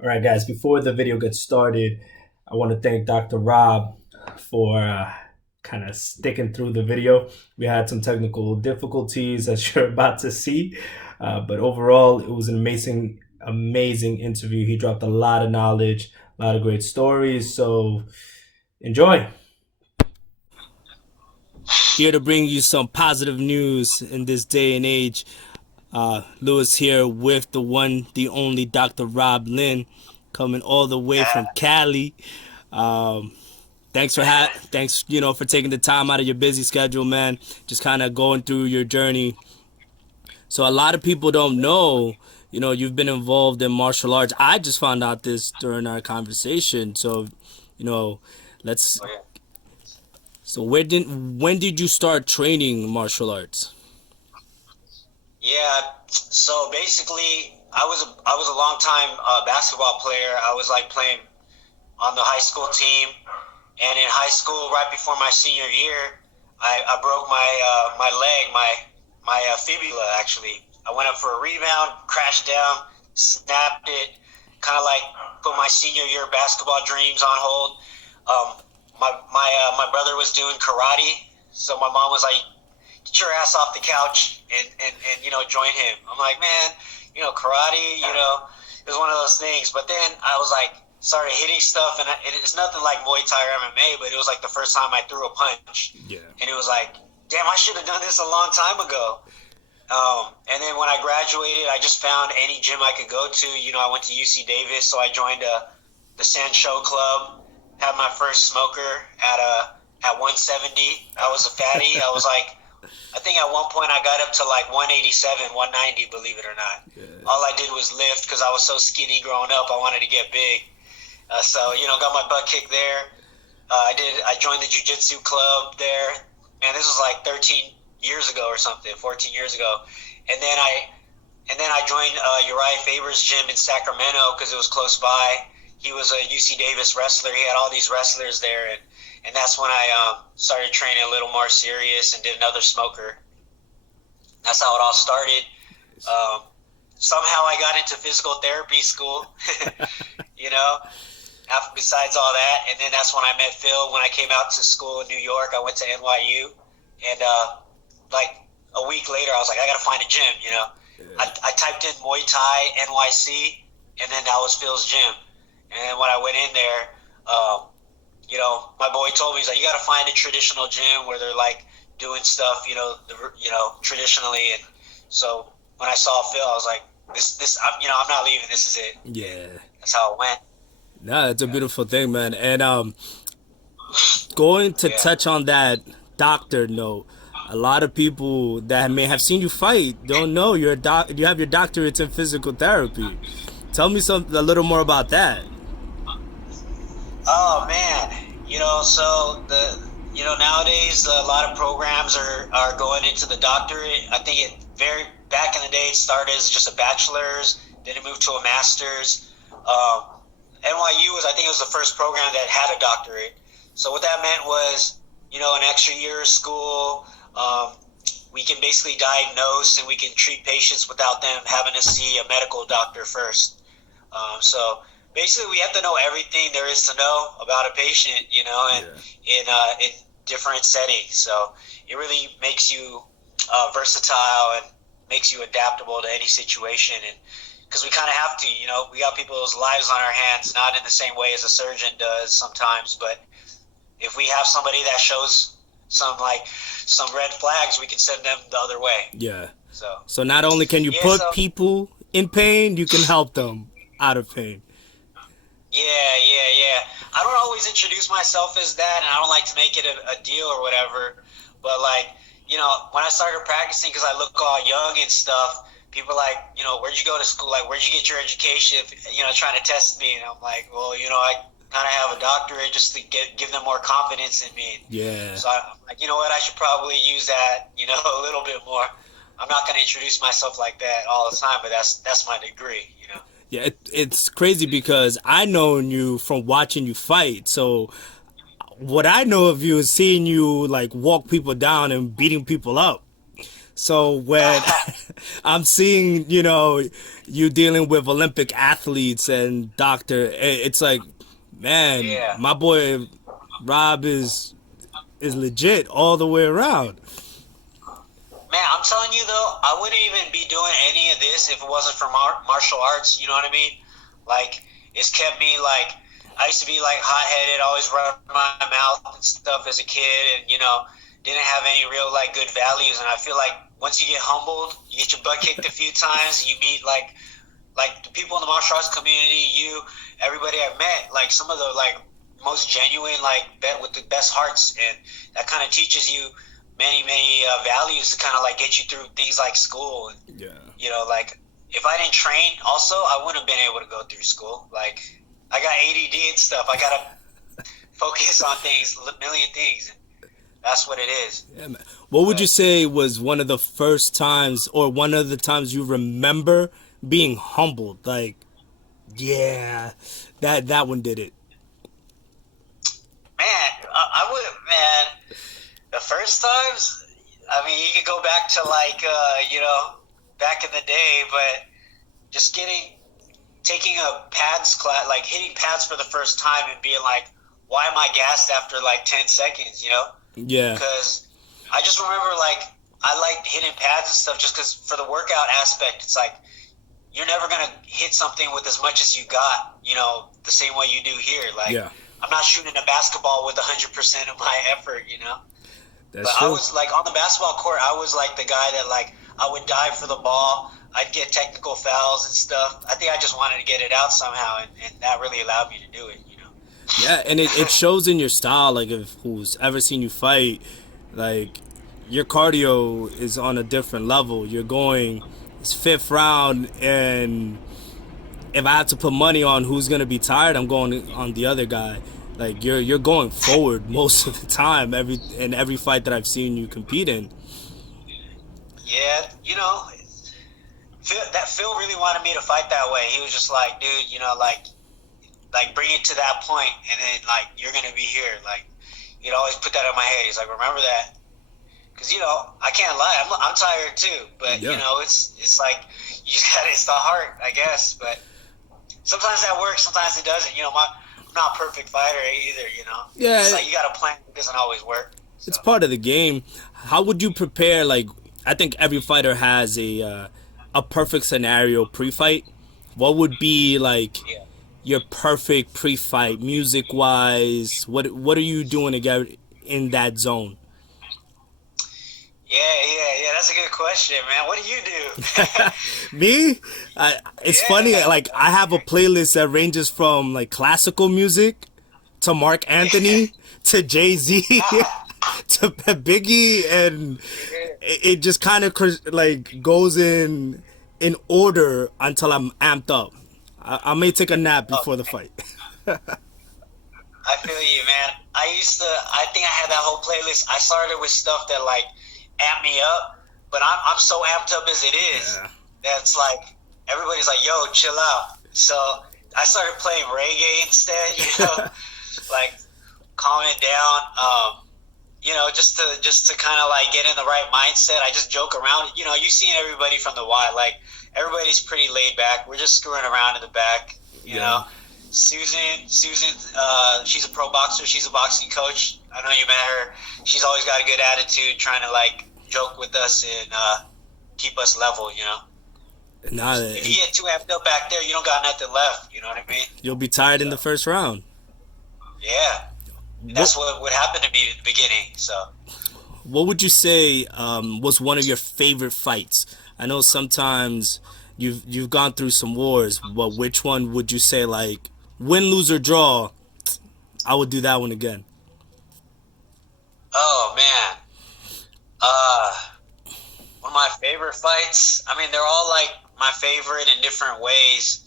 All right, guys, before the video gets started, I want to thank Dr. Rob for kind of sticking through the video. We had some technical difficulties, as you're about to see, but overall, it was an amazing interview. He dropped a lot of knowledge, a lot of great stories, so enjoy. Here to bring you some positive news in this day and age. Lewis here with the one, the only Doctor Rob Lin, coming all the way from Cali. Um, thanks for taking the time out of your busy schedule, man. Just kind of going through your journey. So a lot of people don't know, you've been involved in martial arts. I just found out this during our conversation. So, you know, let's. So when did you start training martial arts? Yeah, so basically, I was a long time basketball player. I was like playing on the high school team, and in high school, right before my senior year, I broke my leg, my fibula actually. I went up for a rebound, crashed down, snapped it, kind of like put my senior year basketball dreams on hold. Um, my brother was doing karate, so my mom was like, "Get your ass off the couch and join him." I'm like, man, karate, it was one of those things. But then I was like, started hitting stuff, and it's nothing like Muay Thai or MMA, but it was like the first time I threw a punch, Yeah. and it was like, damn, I should have done this a long time ago. And then when I graduated, I just found any gym I could go to. I went to UC Davis, so I joined the Sancho Club, had my first smoker at 170. I was a fatty. I was like, I think at one point I got up to like 187, 190, believe it or not. Yeah. All I did was lift because I was so skinny growing up. I wanted to get big. So got my butt kicked there. I joined the jiu-jitsu club there. Man, this was like 13 years ago or something, 14 years ago. And then I joined Uriah Faber's gym in Sacramento because it was close by. He was a UC Davis wrestler. He had all these wrestlers there, and that's when I started training a little more serious and did another smoker. That's how it all started. Somehow I got into physical therapy school, you know, besides all that. And then that's when I met Phil. When I came out to school in New York, I went to NYU. And like a week later, I was like, I got to find a gym. Yeah. I typed in Muay Thai NYC, and then that was Phil's gym. And when I went in there, my boy told me, he's like, you got to find a traditional gym where they're like doing stuff, traditionally. And so when I saw Phil, I was like, I'm not leaving. This is it. Yeah. That's how it went. No, it's a beautiful thing, man. And going to Yeah. touch on that doctor note, a lot of people that may have seen you fight don't know you're a you have your doctorates in physical therapy. Tell me a little more about that. Oh man, so nowadays a lot of programs are going into the doctorate. I think it very back in the day it started as just a bachelor's, then it moved to a master's. NYU I think it was the first program that had a doctorate. So what that meant was, an extra year of school. We can basically diagnose and we can treat patients without them having to see a medical doctor first. So basically, we have to know everything there is to know about a patient, and in different settings. So it really makes you versatile and makes you adaptable to any situation. And because we kind of have to, we got people's lives on our hands, not in the same way as a surgeon does sometimes, but if we have somebody that shows some red flags, we can send them the other way. Yeah. So So not only can you yeah, put so people in pain, you can help them out of pain. yeah. I don't always introduce myself as that, and I don't like to make it a deal or whatever. But when I started practicing, because I look all young and stuff, people are like, where'd you go to school? Like, where'd you get your education? Trying to test me, and I'm like, well, I kind of have a doctorate just to give them more confidence in me. Yeah. So I'm like, you know what? I should probably use that, a little bit more. I'm not going to introduce myself like that all the time, but that's my degree. Yeah, it's crazy because I known you from watching you fight. So what I know of you is seeing you like walk people down and beating people up. So when I'm seeing, you dealing with Olympic athletes and doctor, it's like, man, Yeah. my boy Rob is legit all the way around. Man, I'm telling you though, I wouldn't even be doing any of this if it wasn't for martial arts. You know what I mean? Like, it's kept me like, I used to be like hot headed, always run my mouth and stuff as a kid, and didn't have any real like good values. And I feel like once you get humbled, you get your butt kicked a few times, you meet like the people in the martial arts community, everybody I've met, like some of the like most genuine, like with the best hearts, and that kind of teaches you many values to kind of like get you through things like school. And, Yeah. like if I didn't train, also I wouldn't have been able to go through school. Like I got ADD and stuff. I gotta focus on things, a million things. That's what it is. Yeah, man. What would you say was one of the first times, or one of the times you remember being humbled? Like, yeah, that one did it. Man, I would, man. The first times, I mean, you could go back to like, back in the day, but just taking a pads class, like hitting pads for the first time and being like, why am I gassed after like 10 seconds, Yeah. Because I just remember like, I liked hitting pads and stuff just because for the workout aspect, it's like, you're never going to hit something with as much as you got, the same way you do here. Like, Yeah. I'm not shooting a basketball with 100% of my effort, That's But true. I was like on the basketball court, I was like the guy that like I would dive for the ball. I'd get technical fouls and stuff. I think I just wanted to get it out somehow, and that really allowed me to do it. Yeah, and it shows in your style. Like, if who's ever seen you fight, like, your cardio is on a different level. You're going, it's fifth round, and if I have to put money on who's gonna be tired, I'm going on the other guy. Like, you're going forward most of the time, every fight that I've seen you compete in. Yeah, Phil really wanted me to fight that way. He was just like, dude, like bring it to that point, and then like you're gonna be here. Like he'd always put that in my head. He's like, remember that, because I can't lie, I'm tired too. But Yeah. it's like you just gotta. It's the heart, I guess. But sometimes that works, sometimes it doesn't. I'm not a perfect fighter either. Yeah. It's like you got a plan. It doesn't always work. It's part of the game. How would you prepare? Like, I think every fighter has a perfect scenario pre-fight. What would be like Yeah. your perfect pre-fight, music wise? What are you doing to get in that zone? Yeah. That's a good question, man. What do you do? Me, it's Yeah. funny. Like, I have a playlist that ranges from like classical music to Mark Anthony to Jay-Z to Biggie, and it just kind of like goes in order until I'm amped up. I may take a nap before the fight. I feel you, man. I think I had that whole playlist. I started with stuff that like amped me up, but I'm so amped up as it is Yeah. that's like everybody's like, yo, chill out. So I started playing reggae instead, like calming it down. Just to kind of like get in the right mindset. I just joke around. You've seen everybody from the Y. Like everybody's pretty laid back. We're just screwing around in the back. You know. Susan, she's a pro boxer. She's a boxing coach. I know you met her. She's always got a good attitude, trying to like joke with us and keep us level. Nah, If you get too amped up back there, you don't got nothing left. You know what I mean? you'll be tired in the first round. Yeah. That's what would happen to me at the beginning. So What would you say was one of your favorite fights? I know sometimes you've gone through some wars, but which one would you say, like, win, lose, or draw? I would do that one again. oh man. One of my favorite fights. I mean, they're all like my favorite in different ways.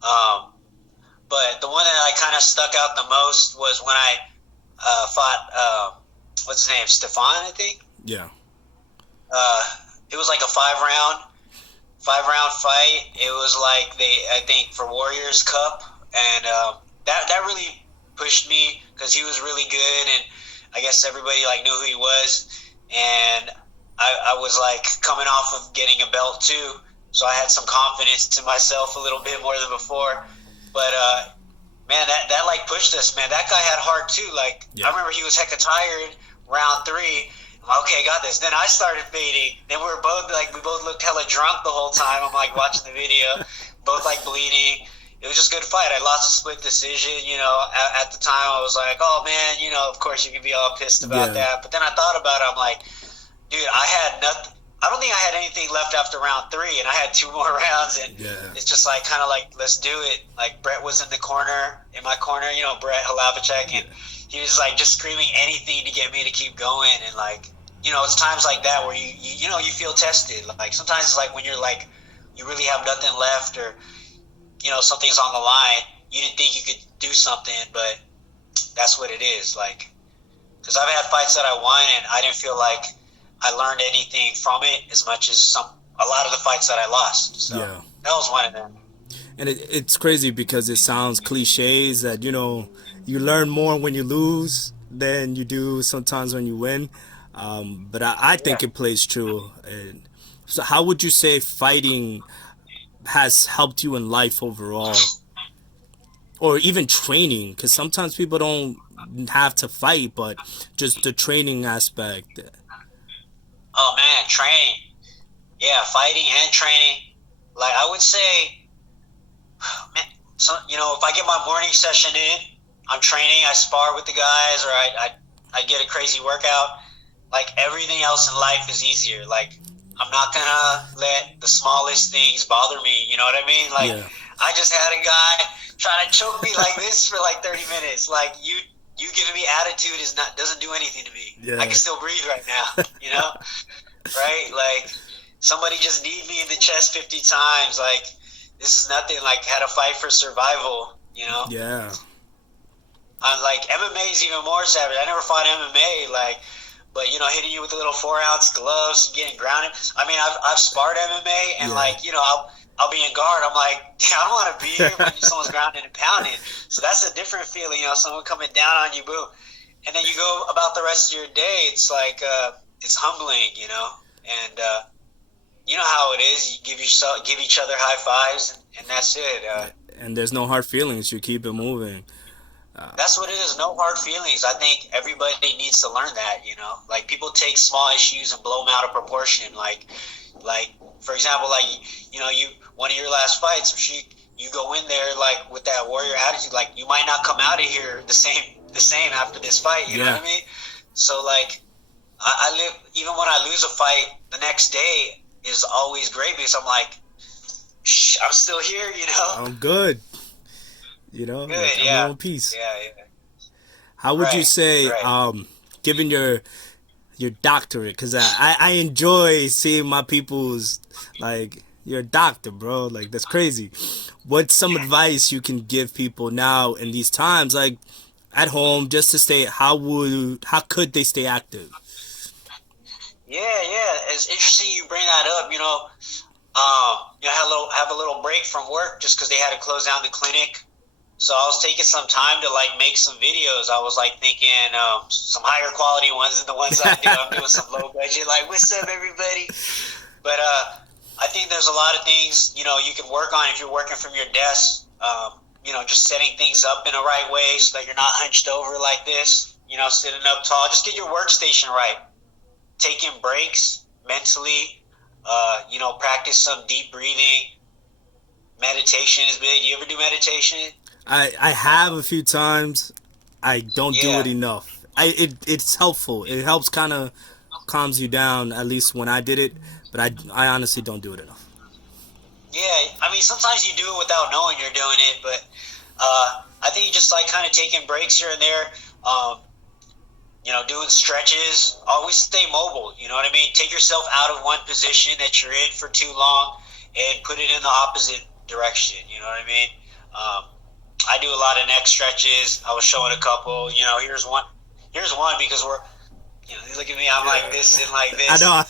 But the one that I kind of stuck out the most was when I fought what's his name, Stefan, I think. Yeah. It was like a five round fight. It was like I think for Warriors Cup, and that really pushed me because he was really good, and I guess everybody like knew who he was, and I was like coming off of getting a belt too, so I had some confidence in myself a little bit more than before. But man, that like pushed us, man. That guy had heart too. Like I remember he was hecka tired round 3. I'm like, okay, got this. Then I started fading. Then we both looked hella drunk the whole time. I'm like watching the video, both like bleeding. It was just a good fight. I lost a split decision. You know, at the time I was like, oh man, you know, of course you can be all pissed about that. But then I thought about it. I'm like, dude, I had nothing. I don't think I had anything left after round 3, and I had 2 more rounds, and it's just like kind of like, let's do it. Like Brett was in my corner, you know, Brett Halavicek, and he was like just screaming anything to get me to keep going. And like, you know, it's times like that where you know you feel tested. Like sometimes it's like when you're like you really have nothing left, or you know something's on the line. You didn't think you could do something, but that's what it is. Like, because I've had fights that I won, and I didn't feel like I learned anything from it as much as a lot of the fights that I lost. So that was one of them. And it's crazy because it sounds cliches that, you know, you learn more when you lose than you do sometimes when you win. But I think it plays true. And so how would you say fighting has helped you in life overall? Or even training? Because sometimes people don't have to fight, but just the training aspect. Oh man, training. Yeah, fighting and training. Like I would say, man, you know, if I get my morning session in, I'm training, I spar with the guys, or I get a crazy workout. Like everything else in life is easier. Like I'm not gonna let the smallest things bother me. You know what I mean? Like I just had a guy trying to choke me like this for like 30 minutes. Like you giving me attitude doesn't do anything to me. I can still breathe right now, you know? Right? Like somebody just kneed me in the chest 50 times. Like this is nothing. Like had a fight for survival, you know? Yeah. I'm like MMA is even more savage. I never fought MMA, like, but you know, hitting you with the little 4-ounce gloves, getting grounded. I mean, I've sparred MMA, and like, you know, I'll be in guard. I'm like, damn, I don't want to be here when someone's grounded and pounding. So that's a different feeling, you know, someone coming down on you, boom. And then you go about the rest of your day. It's like, it's humbling, you know, and you know how it is. You give each other high fives, and that's it. And there's no hard feelings. You keep it moving. That's what it is. No hard feelings. I think everybody needs to learn that, you know, like people take small issues and blow them out of proportion. Like, for example, like, you know, one of your last fights, you go in there like with that warrior attitude, like you might not come out of here the same after this fight. You know what I mean? So like, I live, even when I lose a fight, the next day is always great because I'm like, I'm still here, you know? I'm good. You know? Good, like, yeah. I'm in peace. Yeah. How would you say, given your doctorate, because I enjoy seeing my people's, like, you're a doctor, bro, like, that's crazy. What's some advice you can give people now in these times, like, at home, just to stay, how could they stay active? Yeah, it's interesting you bring that up, you know. You know, have a little break from work just because they had to close down the clinic. So I was taking some time to like make some videos. I was like thinking some higher quality ones than the ones I do. I'm doing some low budget, like what's up everybody? But I think there's a lot of things, you know, you can work on if you're working from your desk. You know, just setting things up in the right way so that you're not hunched over like this. You know, sitting up tall. Just get your workstation right. Taking breaks mentally. You know, practice some deep breathing. Meditation is big. You ever do meditation? I have a few times. I don't do it enough. It's helpful. It helps, kind of calms you down, at least when I did it. But I honestly don't do it enough. Yeah, I mean, sometimes you do it without knowing you're doing it. But I think you just like kind of taking breaks here and there. You know, doing stretches. Always stay mobile. You know what I mean? Take yourself out of one position that you're in for too long and put it in the opposite direction. You know what I mean? I do a lot of neck stretches. I was showing a couple. You know, here's one because we're, you know, look at me. I'm like this and like this. I know.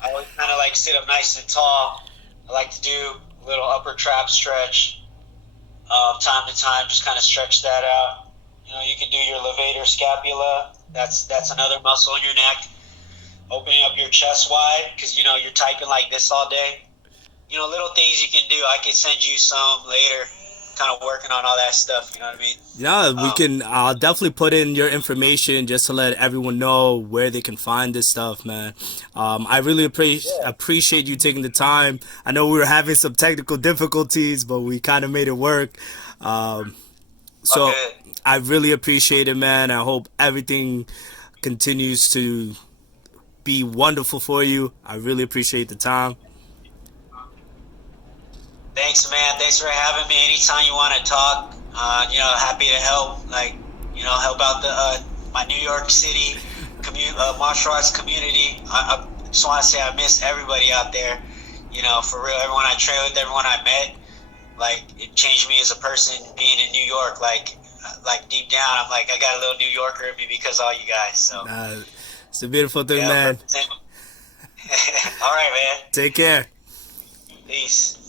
I always kind of like sit up nice and tall. I like to do a little upper trap stretch. Time to time, just kind of stretch that out. You know, you can do your levator scapula. That's another muscle in your neck. opening up your chest wide because you're typing like this all day. Little things you can do. I can send you some later. Kind of working on all that stuff. You know what I mean? Yeah, we can. I'll definitely put in your information just to let everyone know where they can find this stuff, man. I really Yeah. appreciate you taking the time. I know we were having some technical difficulties, but we kind of made it work. Um, All so good. I really appreciate it, man. I hope everything continues to be wonderful for you. I really appreciate the time. Thanks, man. Thanks for having me. Anytime you want to talk, happy to help. Help out the my New York City martial arts community. I just want to say I miss everybody out there. For real, everyone I trained with, everyone I met, like it changed me as a person. Being in New York, like deep down, I'm like I got a little New Yorker in me because of all you guys. So Uh, it's a beautiful thing, yeah, man. represent. All right, man. Take care. Peace.